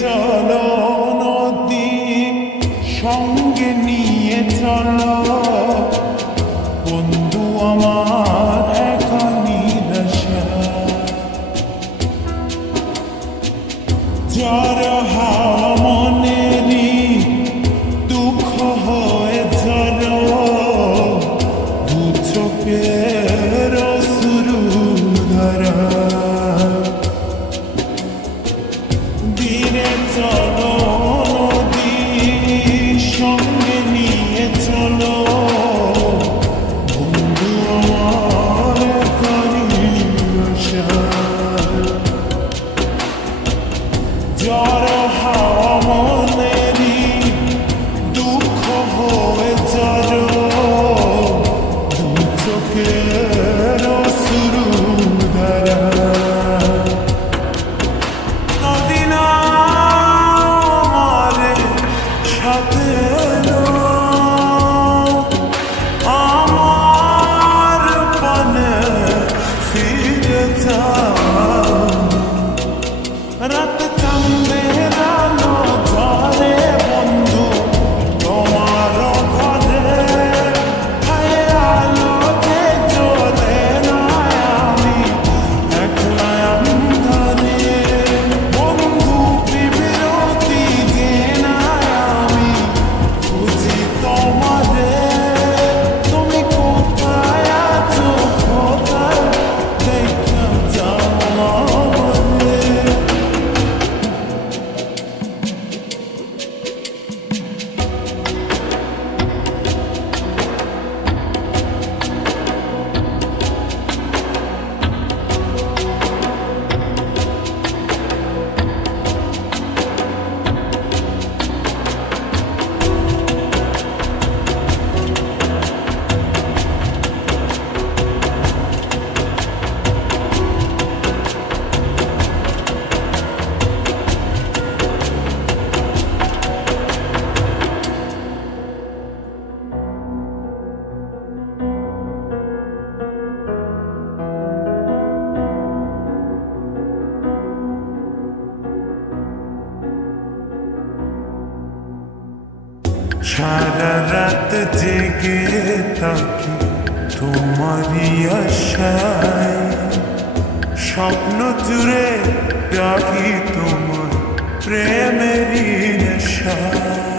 চলো নদী সঙ্গে নিয়ে চলো বন্ধু আমার একা নিরাশা যার হাওয়া মনেরই দুঃখ হয়ে ঝরো দু চোখের শুরু ধরা দিনে চলো নদী সঙ্গে নিয়ে চলো বন্ধু আমার একা নিরাশা যার হাওয়া মনেরই দুঃখ হয়ে যারো দু চোখের শুরু ধারা নদী না আমারে সাথে আমার পানে ফিরে যাও রাত চাঁদের আলো ঝরে বন্ধু তোমার ঘরে হায় আলো যে জ্বলে না আমি একলা অন্ধকারে বন্ধু বিরতি যে না আমি খুঁজি তোমারে তুমি কোথায় আছো কোথায় দেখা যাও আমারে সারা রাত জেগে থাকি তোমারই আশায় স্বপ্ন জুড়ে ডাকি তোমার প্রেমেরই নেশায়